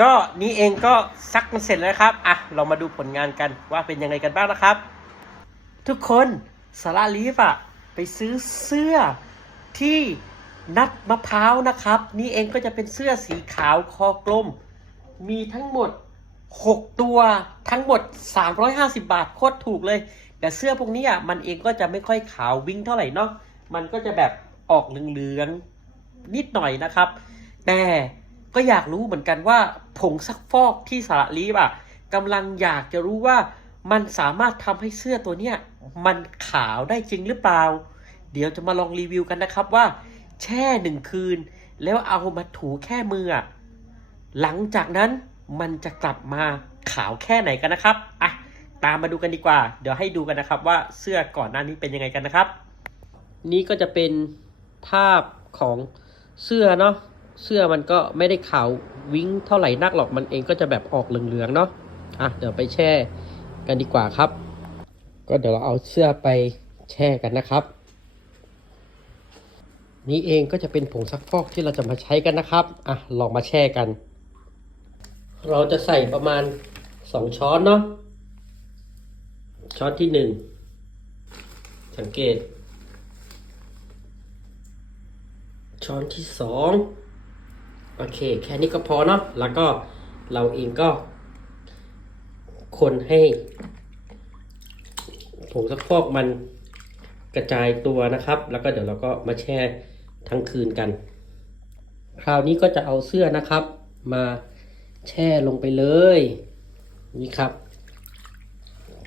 ก็นี้เองก็ซักมันเสร็จแล้วครับ อะ เรามาดูผลงานกันว่าเป็นยังไงกันบ้างนะครับ ทุกคนสาราลีฟอะไปซื้อเสื้อที่นัดมะพร้าวนะครับ นี่เองก็จะเป็นเสื้อสีขาวคอกลม มีทั้งหมด 6 ตัวทั้งหมด 350 บาทโคตรถูกเลย แต่เสื้อพวกนี้อะมันเองก็จะไม่ค่อยขาววิ่งเท่าไหร่เนาะมันก็จะแบบออกเหลืองๆนิดหน่อยนะครับ แต่ ก็อยากรู้เหมือนกันว่าผงซักฟอกที่สาระลีฟอะกำลังอยากจะรู้ว่ามันสามารถทำให้เสื้อตัวเนี้ยมันขาวได้จริงหรือเปล่า เดี๋ยวจะมาลองรีวิวกันนะครับว่า แช่หนึ่งคืน แล้วเอามาถูแค่มือหลังจากนั้นมันจะกลับมาขาวแค่ไหนกันนะครับอะตามมาดูกันดีกว่า เดี๋ยวให้ดูกันนะครับว่าเสื้อก่อนหน้านี้เป็นยังไงกันนะครับ นี่ก็จะเป็นภาพของเสื้อเนาะ เสื้อมันก็ไม่ได้ขาววิ้งเท่าไหร่นักหรอกมันเองก็จะแบบออกเหลืองๆเนาะอะเดี๋ยวไปแช่กันดีกว่าครับ ก็เดี๋ยวเราเอาเสื้อไปแช่กันนะครับ นี่เองก็จะเป็นผงซักฟอกที่เราจะมาใช้กันนะครับอะลองมาแช่กัน เราจะใส่ประมาณสองช้อนเนาะช้อนที่หนึ่งสังเกต ช้อนที่สอง โอเค แค่นี้ก็พอเนาะแล้วก็เราเองก็ คนให้ผงซักฟอกมันกระจายตัวนะครับ แล้วก็เดี๋ยวเราก็มาแช่ทั้งคืนกัน คราวนี้ก็จะเอาเสื้อนะครับ มาแช่ลงไปเลย นี่ครับ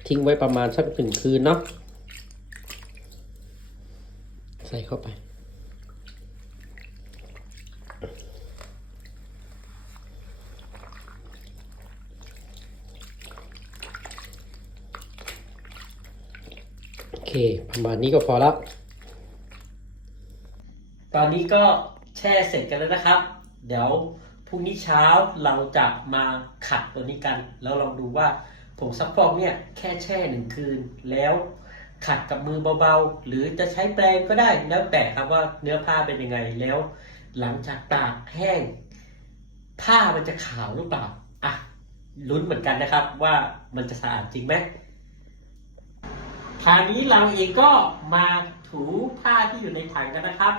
ทิ้งไว้ประมาณสักหนึ่งคืนเนาะใส่เข้าไป เค ประมาณนี้ก็พอแล้วตอนนี้ก็แช่เสร็จกันแล้วนะครับ เดี๋ยวพรุ่งนี้เช้าเราจะมาขัดตัวนี้กัน แล้วลองดูว่าผงซักฟอกเนี่ยแค่แช่หนึ่งคืนแล้วขัดกับมือเบาๆ หรือจะใช้แปรงก็ได้แล้วแต่ครับว่าเนื้อผ้าเป็นยังไงแล้ว หลังจากตากแห้ง ผ้ามันจะขาวหรือเปล่าอะลุ้นเหมือนกันนะครับว่ามันจะสะอาดจริงไหม คราวนี้เราเองก็มาถูผ้าที่อยู่ในถังกันนะครับ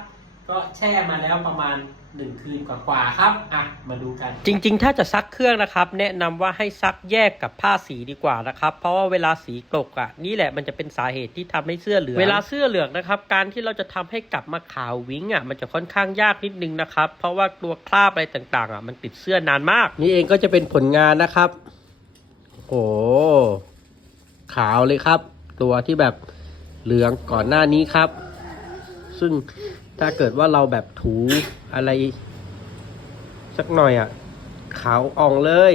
ก็แช่มาแล้วประมาณหนึ่งคืนกว่าๆครับอะมาดูกัน จริง ๆ ถ้าจะซักเครื่องนะครับ แนะนำว่าให้ซักแยกกับผ้าสีดีกว่านะครับ เพราะว่าเวลาสีกลกอะนี่แหละมันจะเป็นสาเหตุที่ทำให้เสื้อเหลืองเวลาเสื้อเหลืองนะครับ การที่เราจะทำให้กลับมาขาววิ้งอะมันจะค่อนข้างยากนิดนึงนะครับ เพราะว่าตัวคราบอะไรต่างๆ อะ มันติดเสื้อนานมาก นี่เองก็จะเป็นผลงานนะครับโอ้ขาวเลยครับ ตัวที่แบบเหลืองก่อนหน้านี้ครับ ซึ่งถ้าเกิดว่าเราแบบถูอะไร สักหน่อยอะขาวอ่องเลย